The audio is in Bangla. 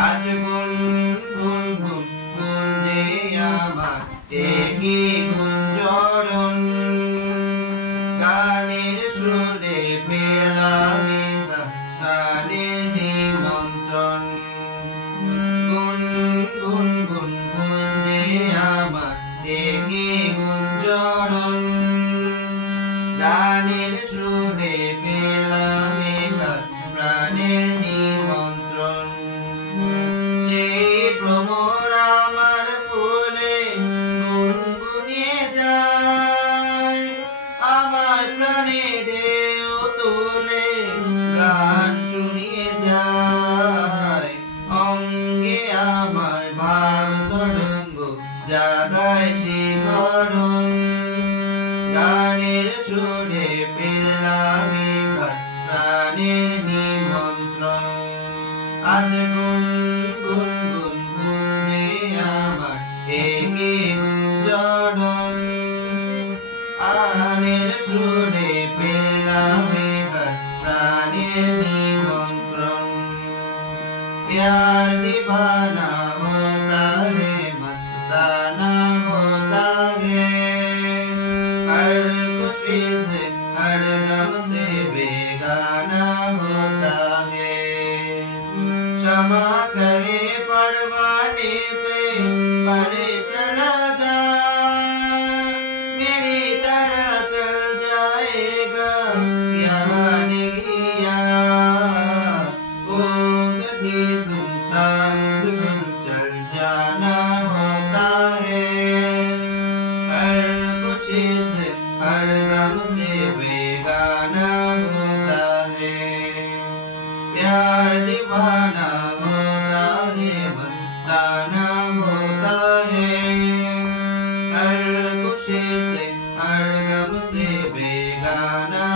আজ গুন গুন গুন গুন যে আমার একই গুঞ্জরণ গানের সুরে পেলাম প্রাণের নিমন্ত্রণ গুন গুন গুন গুন যে আমার একই গুঞ্জরণ গানের সুরে পেলাম প্রাণের নিমন্ত্রণ সেই ভ্রমর আমার ফুলে গুনগুনিয়ে যায় আমার প্রাণে ঢেউ তুলে গান শুনিয়ে যায় অঙ্গে আমার ভাব তরঙ্গ জাগায় শিহরণ গানের সুরে পেলাম প্রাণের নিমন্ত্রণ আজ গুন গুন গুন গুন যে আমার একই গুঞ্জরণ গানের সুরে পেলাম প্রাণের নিমন্ত্রণ प्यार दीवाना होता है मस्ताना होता है हर खुशी से हर गम से बेगाना होता है क्षमा करे परवाने से परे चला जा मेरी तरह चल जाएगा यहाँ नहीं सुनता मुझको चल जाना होता है हर खुशी से हर गम से बेगाना होता है प्यार दीवाना होता है मस्ताना होता है हर खुशी से हर गम से बेगाना